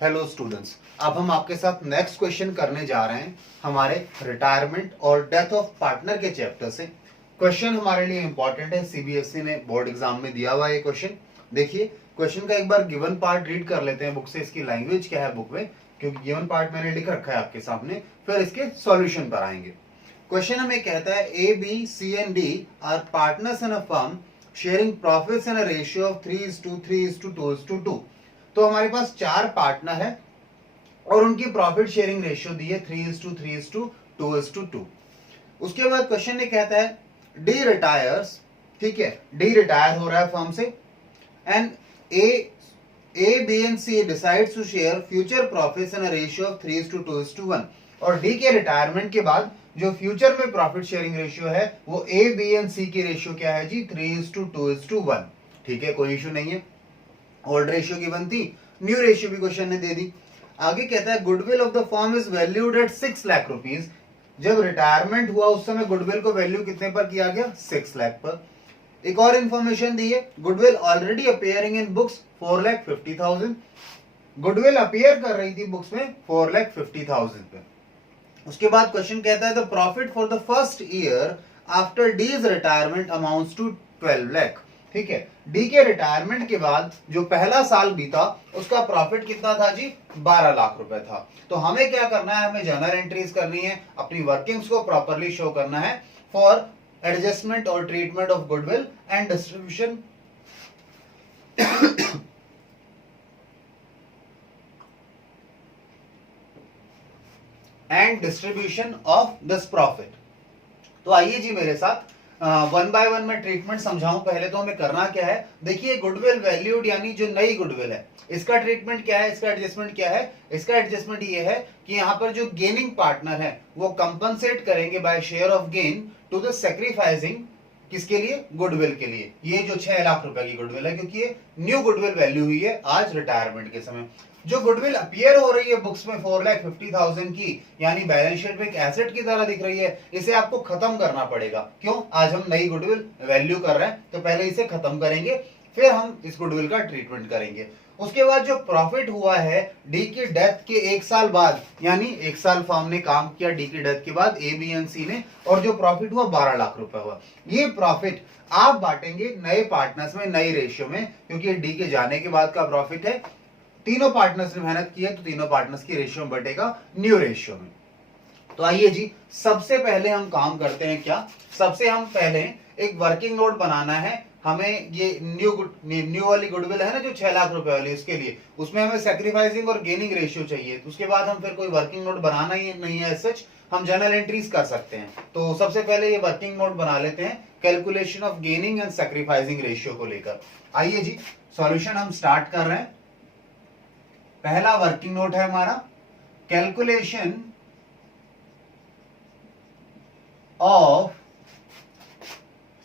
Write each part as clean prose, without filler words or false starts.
Hello students, अब हम आपके साथ नेक्स्ट क्वेश्चन करने जा रहे हैं हमारे रिटायरमेंट और डेथ ऑफ पार्टनर के चैप्टर से। क्वेश्चन हमारे लिए इंपॉर्टेंट है, सीबीएसई ने बोर्ड एग्जाम में दिया हुआ है ये क्वेश्चन। देखिए क्वेश्चन का एक बार गिवन पार्ट रीड कर लेते हैं बुक से, इसकी लैंग्वेज क्या है बुक में, क्योंकि गिवन पार्ट मैंने लिख रखा है आपके सामने, फिर इसके सॉल्यूशन पर आएंगे। क्वेश्चन हमें कहता है A B C and D are partners in a firm sharing profits in a ratio of 3:3:2:2। तो हमारे पास चार पार्टनर है और उनकी प्रॉफिट शेयरिंग रेशियो दी है 3:3:2:2। उसके बाद क्वेश्चन ने कहता है डी रिटायर्स, ठीक है, डी रिटायर हो रहा है फर्म से, and A B and C decides to share future profits in a ratio of 3:2:1। और डी के रिटायरमेंट के बाद जो फ्यूचर में प्रॉफिट शेयरिंग रेशियो है वो ए बी एंड सी की रेशियो क्या है जी, 3:2:1। ठीक है, कोई इशू नहीं है। ओल्ड रेशियो की बनती, न्यू रेशियो भी क्वेश्चन ने दे दी। आगे कहता है goodwill of the firm is valued at 6 lakh rupees. जब रिटायरमेंट हुआ उस समय गुडविल को वैल्यू कितने पर किया गया, 6 लाख पर। एक और इंफॉर्मेशन दी है, goodwill already appearing in books 4,50,000। Goodwill appear कर रही थी बुक्स में 4,50,000 पे। उसके बाद क्वेश्चन कहता है the profit for the first year after D's retirement amounts to 12 lakh. ठीक है, डी के रिटायरमेंट के बाद जो पहला साल बीता उसका प्रॉफिट कितना था जी, 12 लाख रुपए था। तो हमें क्या करना है, हमें जर्नल एंट्रीज करनी है, अपनी वर्किंग्स को प्रॉपरली शो करना है फॉर एडजस्टमेंट और treatment of goodwill and distribution and distribution of this profit. तो आइए जी मेरे साथ वन बाय वन मैं ट्रीटमेंट समझाऊं। पहले तो हमें करना क्या है, देखिए गुडविल वैल्यूड यानी जो नई गुडविल है इसका ट्रीटमेंट क्या है, इसका एडजस्टमेंट क्या है। इसका एडजस्टमेंट ये है कि यहाँ पर जो गेनिंग पार्टनर है वो कंपनसेट करेंगे by share of gain to the sacrificing, किसके लिए, गुडविल के लिए। ये जो 6 लाख रुपए की गुडविल है, क्योंकि ये न्यू गुडविल वैल्यू हुई है आज रिटायरमेंट के समय। जो गुडविल अपीयर हो रही है बुक्स में 4,50,000 की, यानी बैलेंस शीट में एक एसेट की तरह दिख रही है, इसे आपको खत्म करना पड़ेगा। क्यों, आज हम नई गुडविल वैल्यू कर रहे हैं, तो पहले इसे खत्म करेंगे, फिर हम इस गुडविल का ट्रीटमेंट करेंगे। उसके बाद जो प्रॉफिट हुआ है डी की डेथ के 1 साल बाद, यानी 1 साल फर्म ने काम किया डी की डेथ के बाद ए बी एंड सी ने, और जो प्रॉफिट हुआ 12 लाख रुपए हुआ। ये प्रॉफिट आप बांटेंगे नए पार्टनर्स में नई रेशियो में, क्योंकि डी के जाने के बाद का प्रॉफिट है। तीनों पार्टनर्स ने मेहनत की है तो तीनों पार्टनर्स की रेशियो में बटेगा न्यू रेशियो में। तो आइए जी सबसे पहले हम काम करते हैं क्या, सबसे हम पहले एक वर्किंग नोट बनाना है। हमें ये न्यू वाली गुडविल है ना जो 6 लाख रुपए वाली, उसके लिए उसमें हमें सैक्रिफाइसिंग और गेनिंग रेशियो चाहिए। तो उसके बाद हम फिर कोई वर्किंग नोट बनाना ही नहीं है, सच हम जर्नल एंट्रीज कर सकते हैं। तो सबसे पहले ये वर्किंग नोट बना लेते हैं calculation of gaining and sacrificing ratio को लेकर। आइए जी सॉल्यूशन हम स्टार्ट कर रहे हैं। पहला वर्किंग नोट है हमारा कैलकुलेशन ऑफ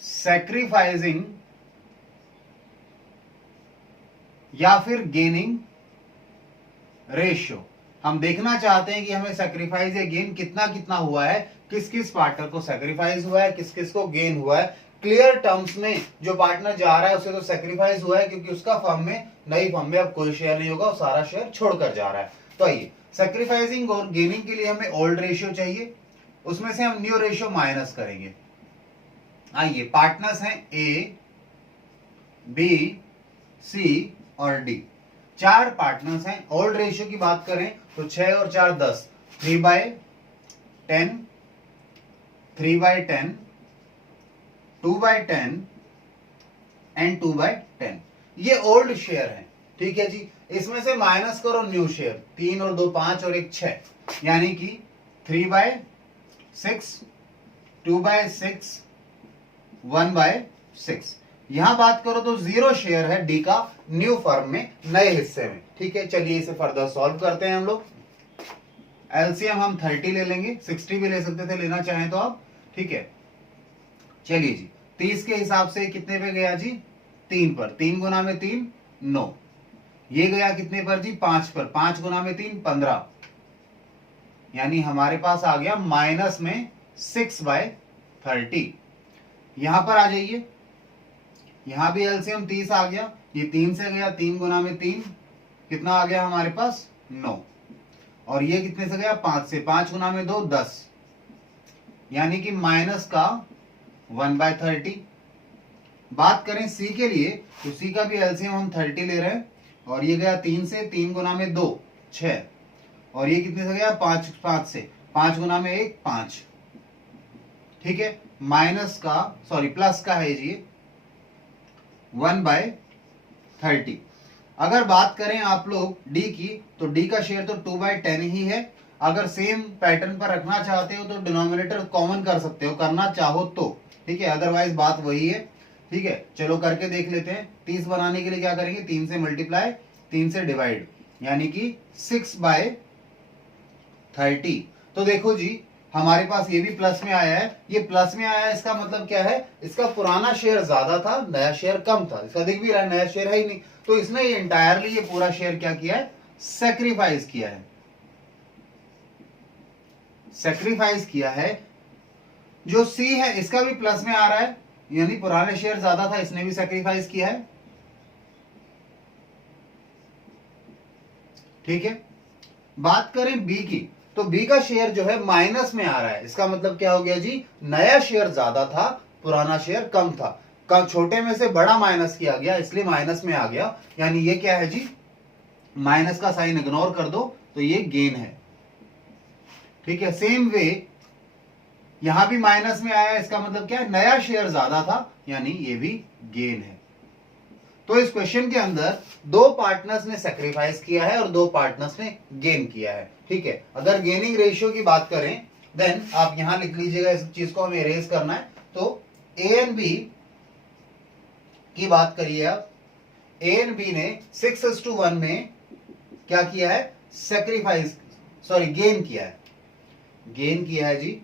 सैक्रिफाइसिंग या फिर गेनिंग रेशियो। हम देखना चाहते हैं कि हमें सैक्रिफाइस या गेन कितना कितना हुआ है, किस किस पार्टनर को सैक्रिफाइस हुआ है, किस किस को गेन हुआ है। क्लियर टर्म्स में जो पार्टनर जा रहा है उसे तो सैक्रिफाइस हुआ है, क्योंकि उसका फर्म में नई फर्म में अब कोई शेयर नहीं होगा, सारा शेयर छोड़कर जा रहा है। तो आइए सैक्रिफाइसिंग और गेनिंग के लिए हमें ओल्ड रेशियो चाहिए, उसमें से हम न्यू रेशियो माइनस करेंगे। आइए पार्टनर्स हैं ए बी सी और डी, 4 पार्टनर्स हैं। ओल्ड रेशियो की बात करें तो 6 और 4 10, 3/10, 3/10, 2/10 एंड 2/10। ये ओल्ड शेयर है, ठीक है जी। इसमें से माइनस करो न्यू शेयर, 3 और 2 5 और 1 6, यानी कि 3/6, 2/6, 1/6। यहां बात करो तो 0 शेयर है डी का न्यू फर्म में नए हिस्से में। ठीक है, चलिए इसे फर्दर सॉल्व करते हैं हम लोग। एलसीएम हम 30 ले लेंगे, 60 भी ले सकते थे लेना चाहें तो आप, ठीक है। चलिए जी 30 के हिसाब से कितने पे गया जी, 3 पर, 3 गुना में 3 9, ये गया कितने पर जी, 5 पर, 5 गुना में 3 15, यानी हमारे पास आ गया माइनस में 6/30। यहां पर आ जाइए, यहां भी एलसीएम 30 आ गया, ये 3 से गया, 3 गुना में 3 कितना आ गया हमारे पास 9, और ये कितने से गया 5 से, 5 गुना में 2 10, यानी कि माइनस का 1/30। बात करें सी के लिए तो सी का भी एलसीएम हम 30 ले रहे हैं, और ये गया 3 से, 3 गुना में 2 6, और ये कितने से गया 5 से, 5 गुना में 1 5, ठीक है। माइनस का सॉरी प्लस का है जी 1/30। अगर बात करें आप लोग डी की, तो डी का शेयर तो 2/10 ही है। अगर सेम पैटर्न पर रखना चाहते हो तो डिनोमिनेटर कॉमन कर सकते हो, करना चाहो तो, ठीक है, अदरवाइज बात वही है, ठीक है। चलो करके देख लेते हैं। 30 बनाने के लिए क्या करेंगे, 3 से मल्टीप्लाई, 3 से डिवाइड, यानी कि 6/30। तो देखो जी हमारे पास ये भी प्लस में आया है, ये प्लस में आया है, इसका मतलब क्या है, इसका पुराना शेयर ज्यादा था, नया शेयर कम था। इसका दिख भी रहा है नया शेयर है ही नहीं, तो इसने ये इंटायरली ये पूरा शेयर क्या किया है, सेक्रीफाइस किया है, सेक्रीफाइस किया है। जो सी है इसका भी प्लस में आ रहा है, यानी पुराने शेयर ज्यादा था, इसने भी सेक्रीफाइस किया है, ठीक है। बात करें बी की, तो बी का शेयर जो है माइनस में आ रहा है, इसका मतलब क्या हो गया जी, नया शेयर ज्यादा था, पुराना शेयर कम था, छोटे में से बड़ा माइनस किया गया, इसलिए माइनस में आ गया, यानी ये क्या है जी, माइनस का साइन इग्नोर कर दो तो ये गेन है, ठीक है। सेम वे यहां भी माइनस में आया, इसका मतलब क्या है, नया शेयर ज्यादा था, यानी ये भी गेन है। तो इस क्वेश्चन के अंदर 2 पार्टनर्स ने सेक्रीफाइस किया है और 2 पार्टनर्स ने गेन किया है, ठीक है। अगर गेनिंग रेशियो की बात करें देन आप यहां लिख लीजिएगा, इस चीज को हमें इरेज करना है। तो ए एंड बी की बात करिए आप, ए एंड बी ने 6:1 में क्या किया है, सेक्रीफाइस सॉरी गेन किया है, गेन किया है जी।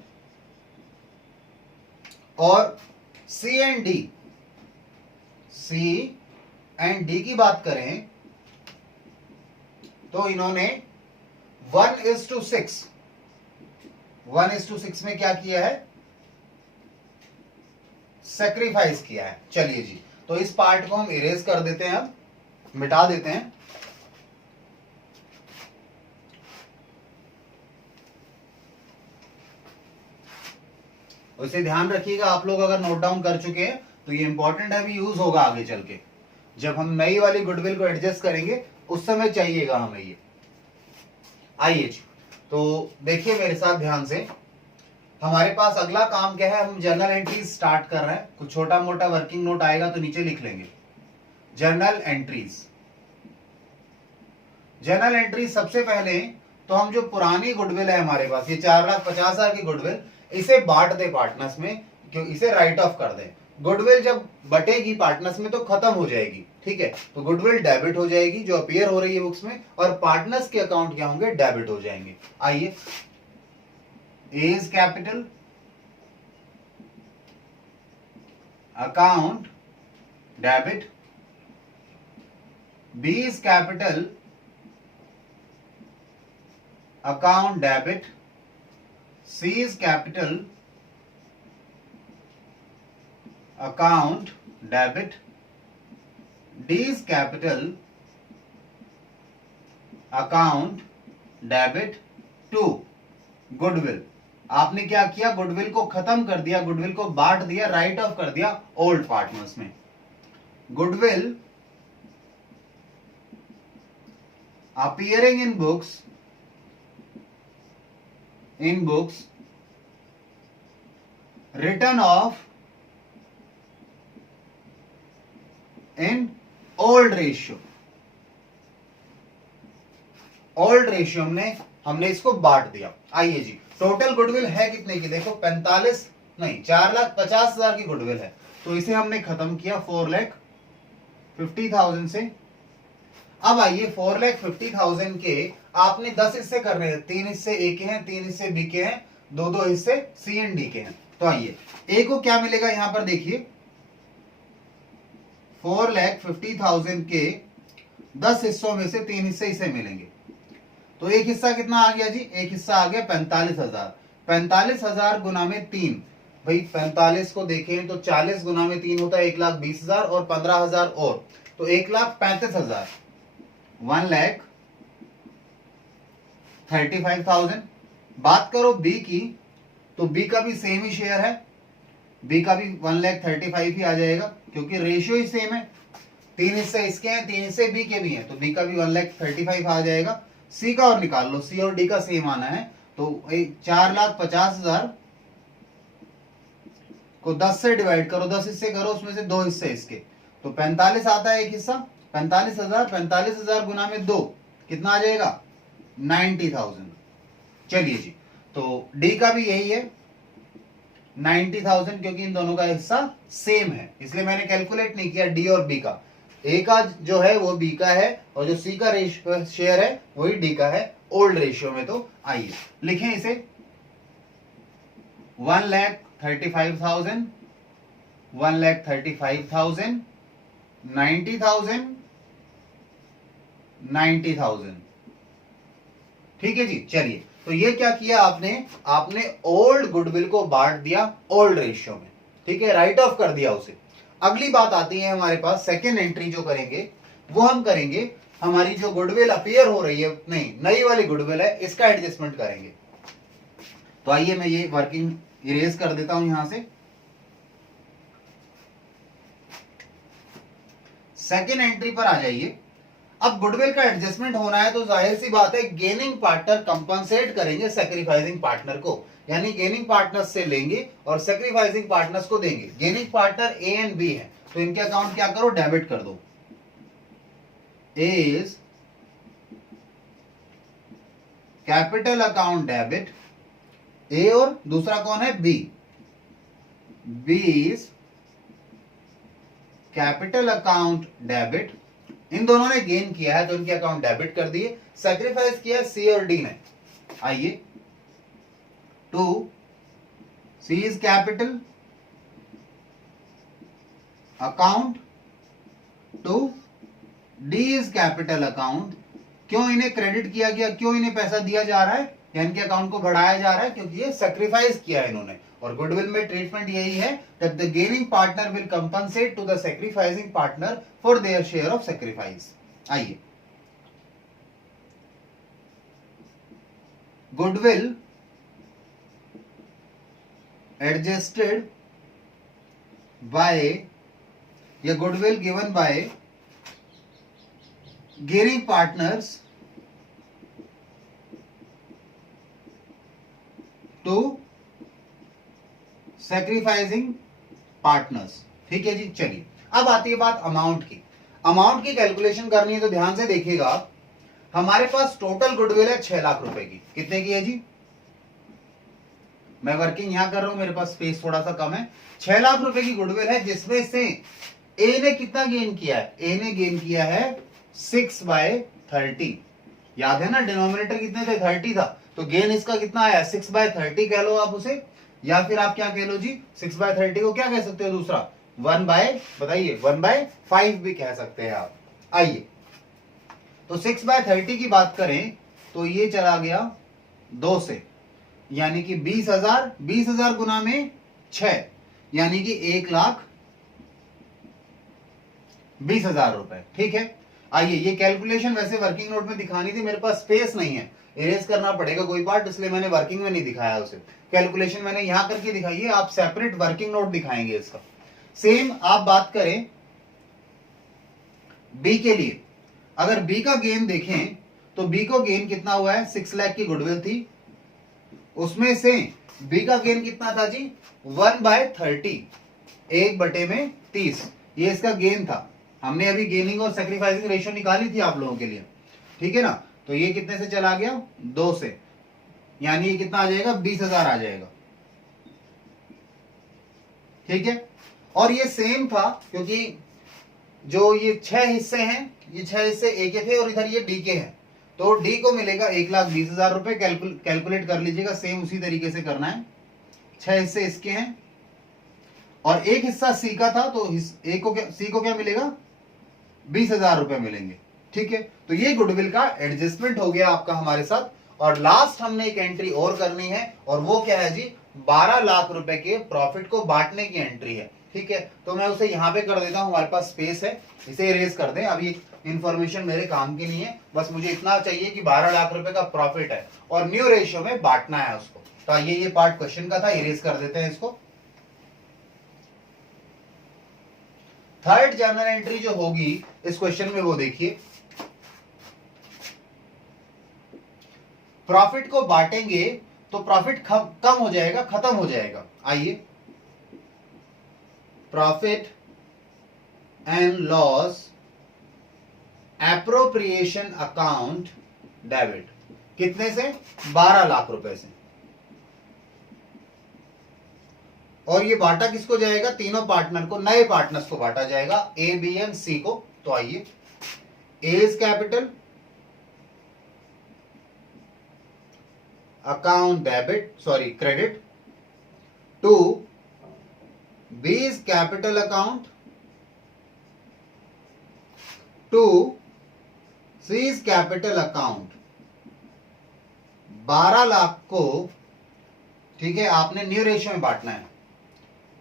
और C and D, C and D की बात करें तो इन्होंने 1:6 में क्या किया है, सेक्रीफाइस किया है। चलिए जी, तो इस पार्ट को हम इरेज कर देते हैं, अब मिटा देते हैं। उसे ध्यान रखिएगा, आप लोग अगर नोट डाउन कर चुके हैं तो ये इंपॉर्टेंट है, भी यूज होगा आगे चल के, जब हम नई वाली गुडविल को एडजस्ट करेंगे उस समय चाहिएगा हमें ये। आइए जी, तो देखिए मेरे साथ ध्यान से, हमारे पास अगला काम क्या है, हम जर्नल एंट्रीज स्टार्ट कर रहे हैं। कुछ छोटा मोटा वर्किंग नोट आएगा तो नीचे लिख लेंगे। जर्नल एंट्रीज, जर्नल एंट्रीज सबसे पहले तो हम जो पुरानी गुडविल है हमारे पास, ये 4,50,000 की गुडविल, इसे बांट दे पार्टनर्स में, क्यों इसे राइट ऑफ कर दे। गुडविल जब बटेगी पार्टनर्स में तो खत्म हो जाएगी, ठीक है। तो गुडविल डेबिट हो जाएगी जो अपीयर हो रही है बुक्स में, और पार्टनर्स के अकाउंट क्या होंगे, डेबिट हो जाएंगे। आइए, A is capital account debit, B is capital account debit, C is capital account debit, D is capital account debit to goodwill. आपने क्या किया, गुडविल को खत्म कर दिया, गुडविल को बांट दिया, राइट ऑफ कर दिया ओल्ड पार्टनर्स में। Goodwill appearing in books written off in old ratio, old ratio हमने इसको बांट दिया। आइए जी, टोटल गुडविल है कितने की, देखो 4,50,000 की गुडविल है, तो इसे हमने खत्म किया 4,50,000 से। अब आइए 4,50,000 के आपने 10 हिस्से करने हैं, 3 हिस्से ए के हैं, 3 हिस्से बी के हैं, 2-2 हिस्से सी एंड डी के हैं। तो आइए ए को क्या मिलेगा, यहां पर देखिए 4,50,000 के 10 हिस्सों में से 3 हिस्से इसे मिलेंगे। तो एक हिस्सा कितना आ गया जी, एक हिस्सा आ गया 45,000। 45,000 गुना में 3, भाई 45 को देखें तो 40 गुना में 3 होता है 1,20,000, और 15,000 और, तो 1,35,000, 1,35,000 35,000। बात करो बी की, तो बी का भी सेम ही शेयर है, बी का भी 1,35,000 ही आ जाएगा, क्योंकि रेशियो ही सेम है। 3 हिस्से इसके हैं, 3 हिस्से बी के भी हैं, तो बी का भी 1,35,000 आ जाएगा। सी का और निकाल लो, सी और डी का सेम आना है, तो 4,50,000 को 10 से डिवाइड करो, 10 हिस्से करो, उसमें से 2 हिस्से इसके, तो 45 आता है एक हिस्सा। 45,000 गुना में 2 कितना आ जाएगा? 90,000। चलिए जी, तो डी का भी यही है 90,000, क्योंकि इन दोनों का हिस्सा सेम है, इसलिए मैंने कैलकुलेट नहीं किया डी और बी का। ए का जो है वो बी का है, और जो सी का शेयर है वही डी का है, ओल्ड रेशियो में। तो आइए लिखें इसे, 1,35,000, 1,35,000, 90,000, 90,000। ठीक है जी। चलिए, तो ये क्या किया आपने ओल्ड गुडविल को बांट दिया ओल्ड रेशियो में, ठीक है, राइट ऑफ कर दिया उसे। अगली बात आती है हमारे पास, सेकेंड एंट्री जो करेंगे वो हम करेंगे, हमारी जो गुडविल अपीयर हो रही है, नहीं नई वाली गुडविल है, इसका एडजस्टमेंट करेंगे। तो आइए मैं ये वर्किंग इरेज कर देता हूं यहां से। सेकेंड एंट्री पर आ जाइए। अब गुडविल का एडजस्टमेंट होना है, तो जाहिर सी बात है गेनिंग पार्टनर कंपनसेट करेंगे सैक्रिफाइसिंग पार्टनर को, यानी गेनिंग पार्टनर्स से लेंगे और सैक्रिफाइसिंग पार्टनर्स को देंगे। Gaining partner A and B है, तो इनके अकाउंट क्या करो, डेबिट कर दो। A is capital account debit, A और दूसरा कौन है, B. B is capital account debit. इन दोनों ने गेन किया है तो इनके अकाउंट डेबिट कर दिए। सैक्रिफाइस किया सी और डी ने। आइए, to C is capital account, to D is capital account. क्यों इन्हें क्रेडिट किया गया, क्यों इन्हें पैसा दिया जा रहा है या इनके अकाउंट को बढ़ाया जा रहा है, क्योंकि ये सैक्रिफाइस किया है इन्होंने। और गुडविल में ट्रीटमेंट यही है that the gaining partner will compensate to the sacrificing partner for their share of sacrifice. आइए, goodwill adjusted by या goodwill given by gaining partners to sacrificing partners. ठीक है जी। चलिए, अब आती है बात अमाउंट की। अमाउंट की कैलकुलेशन करनी है, तो ध्यान से देखिएगा। हमारे पास टोटल गुडविल है 6 लाख रुपए की। कितने की है जी? मैं वर्किंग यहां कर रहा हूं, मेरे पास स्पेस थोड़ा सा कम है। 6 लाख रुपए की गुडविल है, जिसमें से ए ने कितना गेन किया है? ए ने गेन किया है 6/30। याद है ना, डिनोमिनेटर कितने थे? 30 था, तो गेन इसका कितना आया? 6/30 कह लो आप उसे, या फिर आप क्या कह लो जी, 6/30 को क्या कह सकते हो दूसरा? 1/5 भी कह सकते हैं आप। आइए, तो 6/30 की बात करें तो ये चला गया 2 से, यानी कि 20,000, 20,000 गुना में 6, यानी कि 1,20,000 रुपए। ठीक है। आइए, ये कैलकुलेशन वैसे वर्किंग नोट में दिखानी थी, मेरे पास स्पेस नहीं है, इरेज करना पड़ेगा कोई पार्ट, इसलिए मैंने वर्किंग में नहीं दिखाया उसे। कैलकुलेशन मैंने यहां करके दिखाई है, आप सेपरेट वर्किंग नोट दिखाएंगे इसका। सेम आप बात करें बी के लिए, अगर बी का गेन देखें तो बी को गेन कितना हुआ है? 6 लाख की गुडविल थी, उसमें से बी का गेन कितना था जी? 1/30, 1/30, ये इसका गेन था। हमने अभी गेनिंग और सैक्रिफाइसिंग रेशियो निकाली थी आप लोगों के लिए, ठीक है ना। तो ये कितने से चला गया? 2 से, यानी ये कितना आ जाएगा? 20,000 आ जाएगा। ठीक है। और ये सेम था, क्योंकि जो ये 6 हिस्से हैं, ये 6 हिस्से ए के थे और इधर ये डी के हैं, तो डी को मिलेगा 1,20,000 रुपए। कैलकुलेट कर लीजिएगा, सेम उसी तरीके से करना है। 6 हिस्से इसके हैं और एक हिस्सा सी का था, तो सी को क्या मिलेगा? 20,000 रुपए मिलेंगे। ठीक है। तो ये गुडविल का एडजस्टमेंट हो गया आपका हमारे साथ। और लास्ट हमने एक एंट्री और करनी है, और वो क्या है जी? 12 लाख रुपए के प्रॉफिट को बांटने की एंट्री है। ठीक है, तो मैं उसे यहाँ पे कर देता हूँ, हमारे पास स्पेस है, इसे इरेज कर दें। अभी इंफॉर्मेशन मेरे काम की नहीं है, बस मुझे इतना चाहिए कि 12 लाख रुपए का प्रॉफिट है और न्यू रेशियो में बांटना है उसको। तो आइए ये पार्ट क्वेश्चन का था, इरेज कर देते हैं इसको। थर्ड जर्नल एंट्री जो होगी इस क्वेश्चन में वो देखिए, प्रॉफिट को बांटेंगे तो प्रॉफिट कम हो जाएगा, खत्म हो जाएगा। आइए, profit and loss appropriation account debit, कितने से? 12 लाख रुपए से। और ये बांटा किसको जाएगा? तीनों पार्टनर को, नए पार्टनर्स को बांटा जाएगा, ए बी एंड सी को। तो आइए, A is capital account debit, sorry credit, to B is capital account, to C is capital account. 12 lakh को, ठीक है, आपने न्यू रेशियो में बांटना है।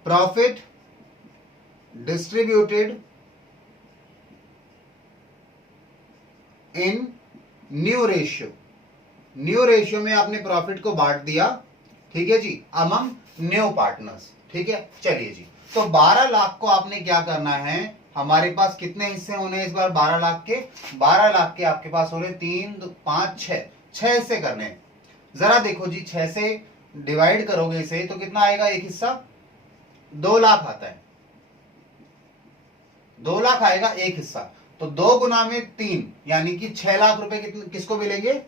Profit distributed in new ratio, new ratio में आपने प्रॉफिट को बांट दिया, ठीक है जी, अमंग न्यू पार्टनर्स। ठीक है, चलिए जी, तो 12 लाख को आपने क्या करना है, हमारे पास कितने हिस्से होने हैं इस बार? 12 लाख के, 12 लाख के आपके पास हो रहे 3, 5, 6 हिस्से करने हैं। जरा देखो जी, 6 से डिवाइड करोगे इसे तो कितना आएगा? एक हिस्सा 2 लाख आता है, 2 लाख आएगा एक हिस्सा। तो 2 गुना में 3 यानी कि 6 लाख रुपए किसको मिलेंगे?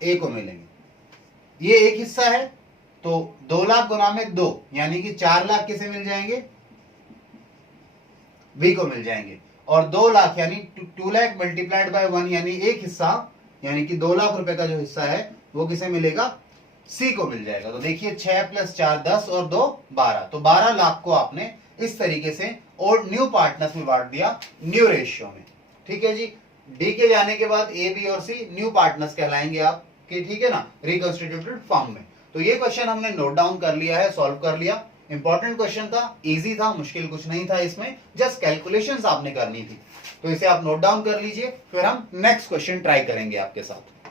ए को मिलेंगे। ये एक हिस्सा है, तो 2 लाख गुना में 2 यानी कि 4 लाख किसे मिल जाएंगे? बी को मिल जाएंगे। और 2 लाख यानी 2 लाख मल्टीप्लाइड बाय 1 यानी एक हिस्सा, यानी कि 2 लाख रुपए का जो हिस्सा है वो किसे मिलेगा? सी को मिल जाएगा। तो देखिए 6 + 4 10 और 2 12, तो 12 लाख को आपने इस तरीके से और न्यू पार्टनर्स में बांट दिया न्यू रेशियो में। ठीक है जी, डी के जाने के बाद ए बी और सी न्यू पार्टनर्स कहलाएंगे आपके, ठीक है ना, रिकंस्टिट्यूटेड फॉर्म में। तो ये क्वेश्चन हमने नोट डाउन कर लिया है, सॉल्व कर लिया। इंपॉर्टेंट क्वेश्चन था, इजी था, मुश्किल कुछ नहीं था इसमें, जस्ट कैलकुलेशंस आपने करनी थी। तो इसे आप नोट डाउन कर लीजिए, फिर हम नेक्स्ट क्वेश्चन ट्राई करेंगे आपके साथ।